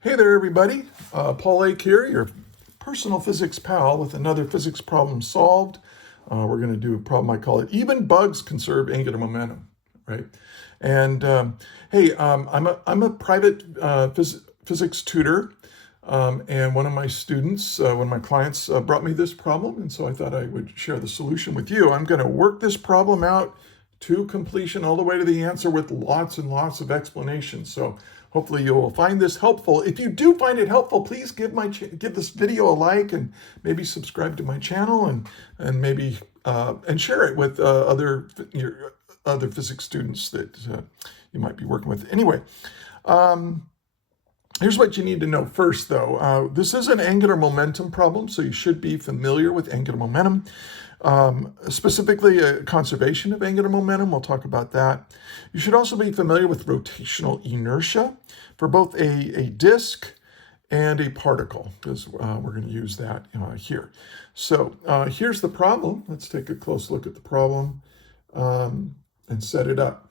Hey there, everybody. Paul Ake here, your personal physics pal with another physics problem solved. We're going to do a problem, I call it Even Bugs Conserve Angular Momentum, right? And hey, I'm a private physics tutor, and one of my students, one of my clients brought me this problem, and so I thought I would share the solution with you. I'm going to work this problem out to completion all the way to the answer with lots and lots of explanations. So hopefully you will find this helpful. If you do find it helpful, please give this video a like and maybe subscribe to my channel and maybe and share it with your other physics students that you might be working with. Anyway, here's what you need to know first, though. This is an angular momentum problem, so you should be familiar with angular momentum. Specifically, conservation of angular momentum. We'll talk about that. You should also be familiar with rotational inertia for both a disk and a particle, because we're going to use that here. So here's the problem. Let's take a close look at the problem and set it up.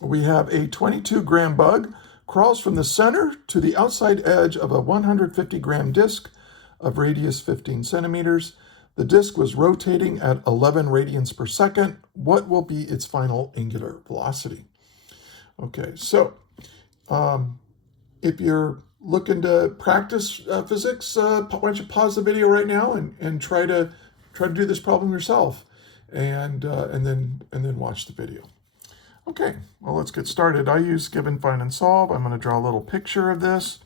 We have a 22-gram bug crawls from the center to the outside edge of a 150-gram disk of radius 15 centimeters. The disk was rotating at 11 radians per second. What will be its final angular velocity? Okay, so if you're looking to practice physics, why don't you pause the video right now and try to do this problem yourself, and then watch the video. Okay, well, let's get started. I use given, find, and solve. I'm going to draw a little picture of this.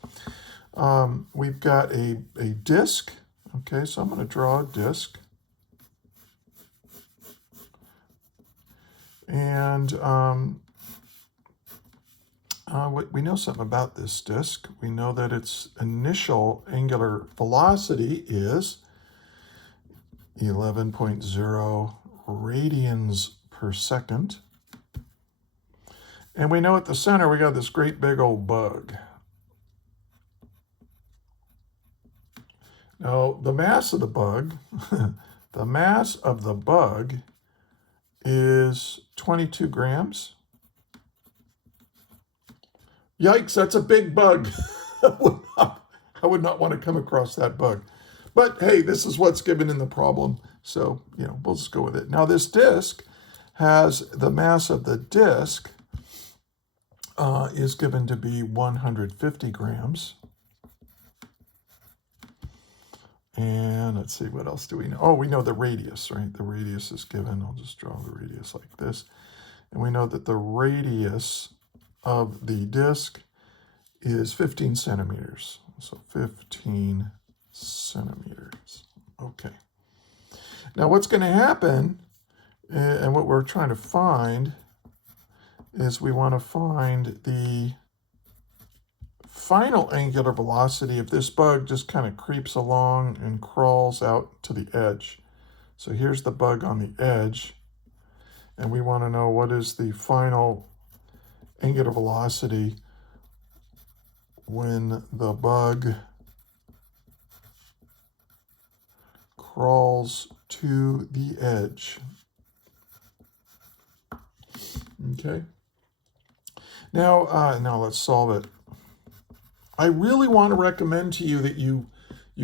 We've got a disk. Okay, so I'm going to draw a disk. And we know something about this disk. We know that its initial angular velocity is 11.0 radians per second. And we know at the center we got this great big old bug. Now, the mass of the bug, is 22 grams. Yikes, that's a big bug. I would not want to come across that bug. But hey, this is what's given in the problem, so we'll just go with it. Now, this disk has the mass of the disk is given to be 150 grams. And let's see, what else do we know? Oh, we know the radius, right? The radius is given. I'll just draw the radius like this. And we know that the radius of the disk is 15 centimeters. So 15 centimeters. Okay. Now what's going to happen, and what we're trying to find, is we want to find the final angular velocity if this bug just kind of creeps along and crawls out to the edge. So here's the bug on the edge, and we want to know what is the final angular velocity when the bug crawls to the edge. Okay. Now let's solve it. I really want to recommend to you that you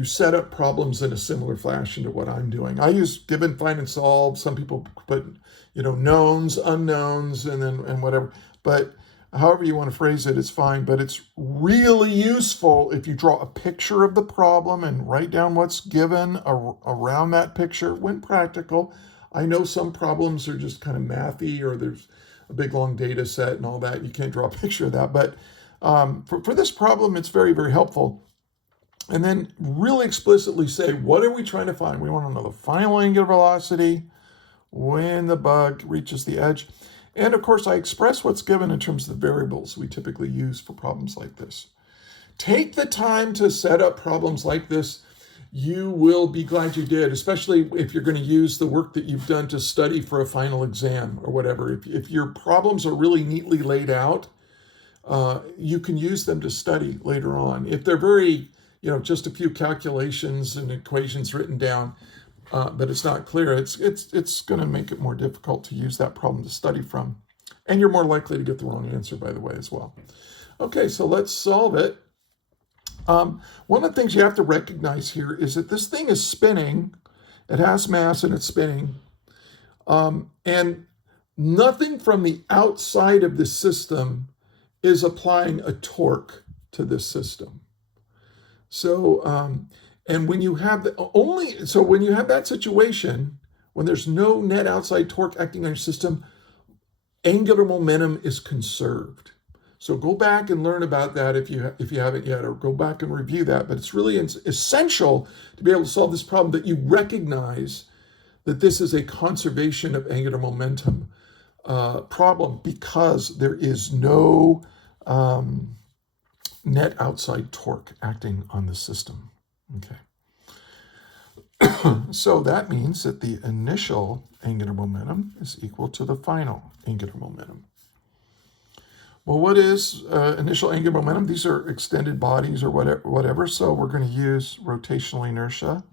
set up problems in a similar fashion to what I'm doing. I use given, find, and solve. Some people put, knowns, unknowns, and whatever. But however you want to phrase it, it's fine. But it's really useful if you draw a picture of the problem and write down what's given around that picture when practical. I know some problems are just kind of mathy, or there's a big long data set and all that. You can't draw a picture of that. But for this problem, it's very, very helpful. And then really explicitly say, what are we trying to find? We want to know the final angular velocity when the bug reaches the edge. And of course, I express what's given in terms of the variables we typically use for problems like this. Take the time to set up problems like this. You will be glad you did, especially if you're going to use the work that you've done to study for a final exam or whatever. If your problems are really neatly laid out, you can use them to study later on. If they're very, just a few calculations and equations written down, but it's not clear, it's going to make it more difficult to use that problem to study from. And you're more likely to get the wrong answer, by the way, as well. Okay, so let's solve it. One of the things you have to recognize here is that this thing is spinning. It has mass and it's spinning. And nothing from the outside of the system is applying a torque to this system. So, and when you have when you have that situation, when there's no net outside torque acting on your system, angular momentum is conserved. So go back and learn about that if you haven't yet, or go back and review that. But it's really essential to be able to solve this problem that you recognize that this is a conservation of angular momentum problem, because there is no net outside torque acting on the system. Okay. So that means that the initial angular momentum is equal to the final angular momentum. Well, what is initial angular momentum? These are extended bodies or whatever. So we're going to use rotational inertia.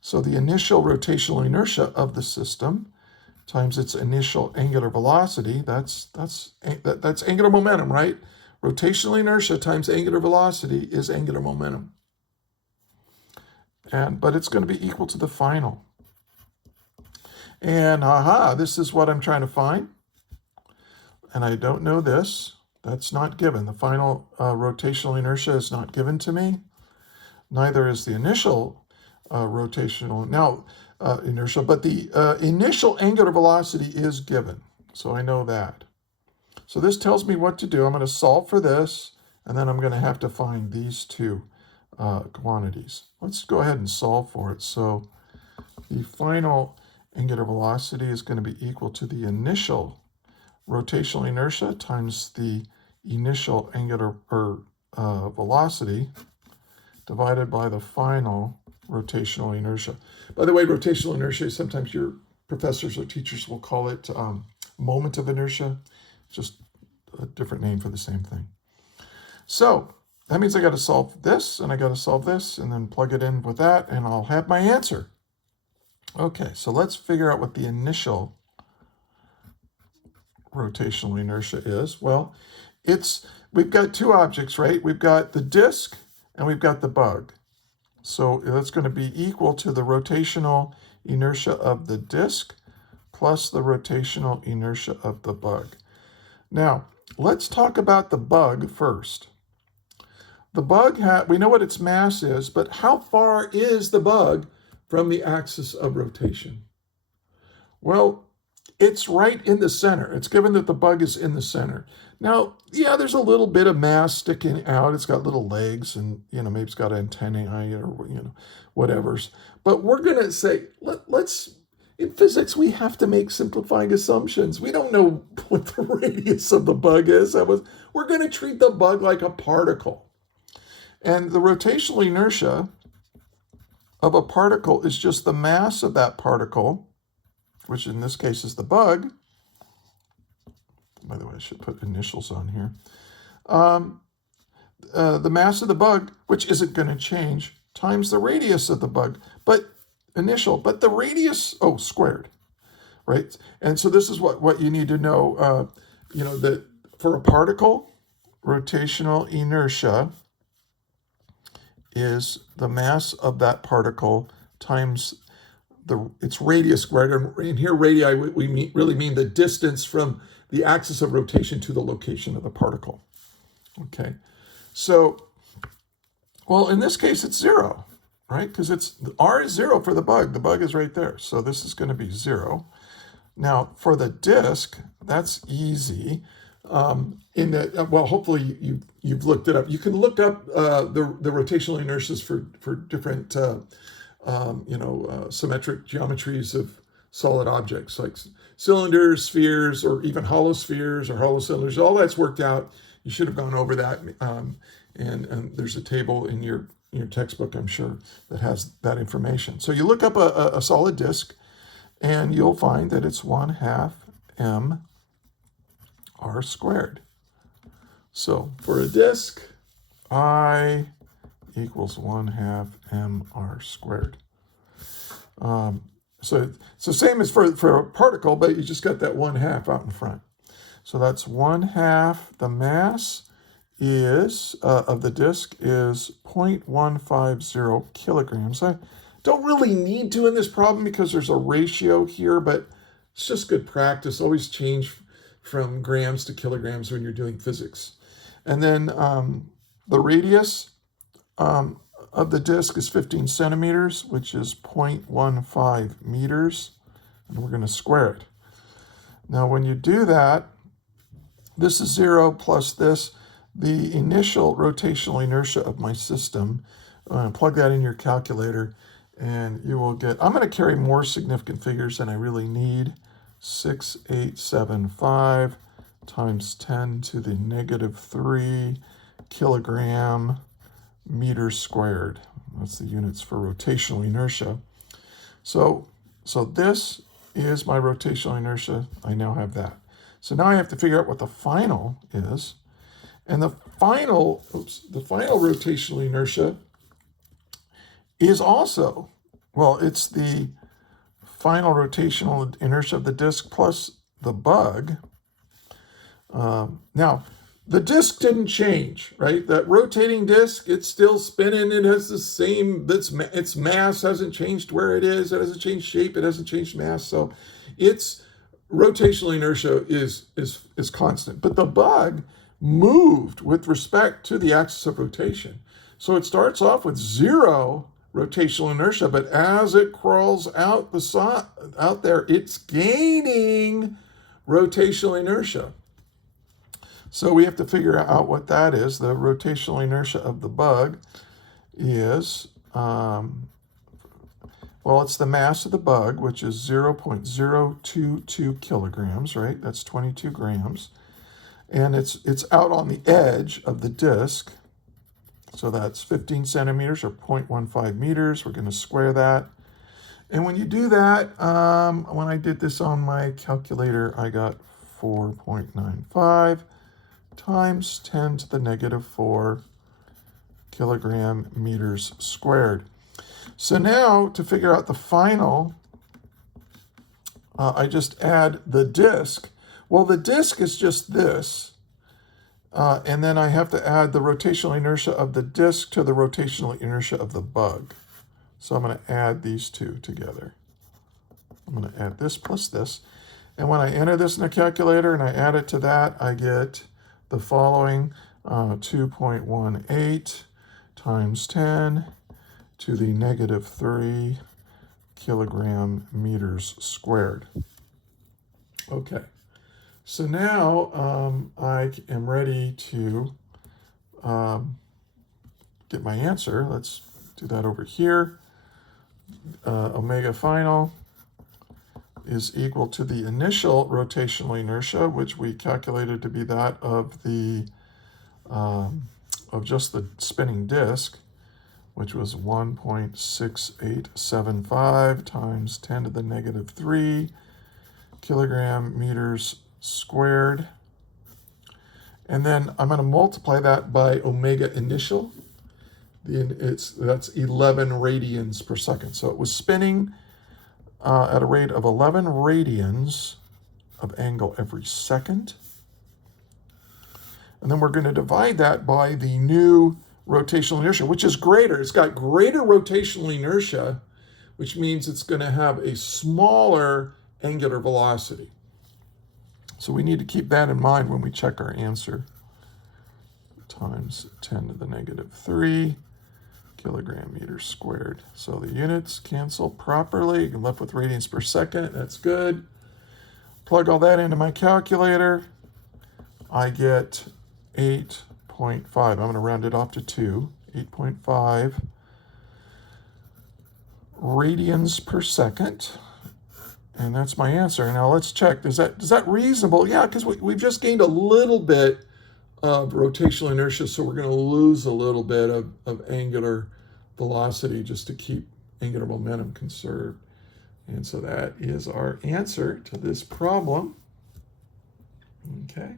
So the initial rotational inertia of the system times its initial angular velocity, that's angular momentum, right? Rotational inertia times angular velocity is angular momentum. But it's going to be equal to the final. And this is what I'm trying to find. And I don't know this. That's not given. The final rotational inertia is not given to me. Neither is the initial rotational inertia, but the initial angular velocity is given. So I know that. So this tells me what to do. I'm going to solve for this, and then I'm going to have to find these two quantities. Let's go ahead and solve for it. So the final angular velocity is going to be equal to the initial rotational inertia times the initial angular velocity divided by the final rotational inertia. By the way, rotational inertia, sometimes your professors or teachers will call it moment of inertia. It's just a different name for the same thing. So that means I got to solve this, and I got to solve this, and then plug it in with that, and I'll have my answer. Okay, so let's figure out what the initial rotational inertia is. Well, we've got two objects, right? We've got the disk and we've got the bug. So that's going to be equal to the rotational inertia of the disk plus the rotational inertia of the bug. Now, let's talk about the bug first. The bug, we know what its mass is, but how far is the bug from the axis of rotation? Well, it's right in the center. It's given that the bug is in the center. Now, yeah, there's a little bit of mass sticking out. It's got little legs, and maybe it's got antennae or whatever's. But we're going to say, let's. In physics, we have to make simplifying assumptions. We don't know what the radius of the bug is. We're going to treat the bug like a particle. And the rotational inertia of a particle is just the mass of that particle, which in this case is the bug. By the way, I should put initials on here. The mass of the bug, which isn't going to change, times the radius of the bug, but the radius, squared, right? And so this is what you need to know, that for a particle, rotational inertia is the mass of that particle times its radius squared. And here radii, we really mean the distance from the axis of rotation to the location of the particle. Okay, so, well, in this case, it's 0, right? Because R is 0 for the bug. The bug is right there. So this is going to be 0. Now, for the disk, that's easy. Hopefully you've looked it up. You can look up the rotational inertias for different symmetric geometries of solid objects like cylinders, spheres, or even hollow spheres or hollow cylinders. All that's worked out. You should have gone over that. And there's a table in your textbook, I'm sure, that has that information. So you look up a solid disk, and you'll find that it's 1/2 m r squared. So for a disk, I equals 1/2 m r squared. So same as for a particle, but you just got that 1/2 out in front. So that's 1/2 the mass is, of the disk, is 0.150 kilograms. I don't really need to in this problem because there's a ratio here, but it's just good practice. Always change from grams to kilograms when you're doing physics. And then the radius of the disk is 15 centimeters, which is 0.15 meters, and we're going to square it. Now, when you do that, this is 0 plus this, the initial rotational inertia of my system. Plug that in your calculator, and you will get, I'm going to carry more significant figures than I really need. 6875 times 10 to the negative 3 kilogram meters squared. That's the units for rotational inertia. So this is my rotational inertia. I now have that. So now I have to figure out what the final is. And the final rotational inertia is also, well, it's the final rotational inertia of the disk plus the bug. Now, the disk didn't change, right? That rotating disk, it's still spinning. It has the same, its mass hasn't changed where it is. It hasn't changed shape. It hasn't changed mass. So its rotational inertia is constant. But the bug moved with respect to the axis of rotation. So it starts off with 0 rotational inertia, but as it crawls out there, it's gaining rotational inertia. So we have to figure out what that is. The rotational inertia of the bug is, well, it's the mass of the bug, which is 0.022 kilograms, right? That's 22 grams. And it's out on the edge of the disk. So that's 15 centimeters or 0.15 meters. We're going to square that. And when you do that, when I did this on my calculator, I got 4.95 times 10 to the negative 4 kilogram meters squared. So now to figure out the final, I just add the disk. Well, the disk is just this. And then I have to add the rotational inertia of the disk to the rotational inertia of the bug. So I'm going to add these two together. I'm going to add this plus this. And when I enter this in a calculator and I add it to that, I get the following, 2.18 times 10 to the negative 3 kilogram meters squared. Okay. So now I am ready to get my answer. Let's do that over here. Omega final is equal to the initial rotational inertia, which we calculated to be that of the of just the spinning disk, which was 1.6875 times 10 to the negative 3 kilogram meters squared. And then I'm going to multiply that by omega initial. That's 11 radians per second. So it was spinning at a rate of 11 radians of angle every second. And then we're going to divide that by the new rotational inertia, which is greater. It's got greater rotational inertia, which means it's going to have a smaller angular velocity. So we need to keep that in mind when we check our answer. Times 10 to the negative 3 kilogram meters squared. So the units cancel properly. I'm left with radians per second. That's good. Plug all that into my calculator. I get 8.5. I'm going to round it off to 2. 8.5 radians per second. And that's my answer. Now let's check. Is that reasonable? Yeah, because we've just gained a little bit of rotational inertia, so we're going to lose a little bit of angular velocity just to keep angular momentum conserved. And so that is our answer to this problem. Okay.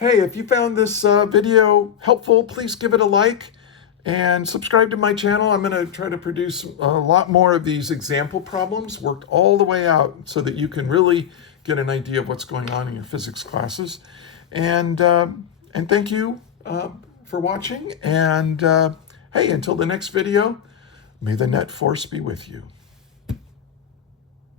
Hey, if you found this video helpful, please give it a like and subscribe to my channel. I'm going to try to produce a lot more of these example problems worked all the way out so that you can really get an idea of what's going on in your physics classes. And And thank you for watching. And hey, until the next video, may the net force be with you.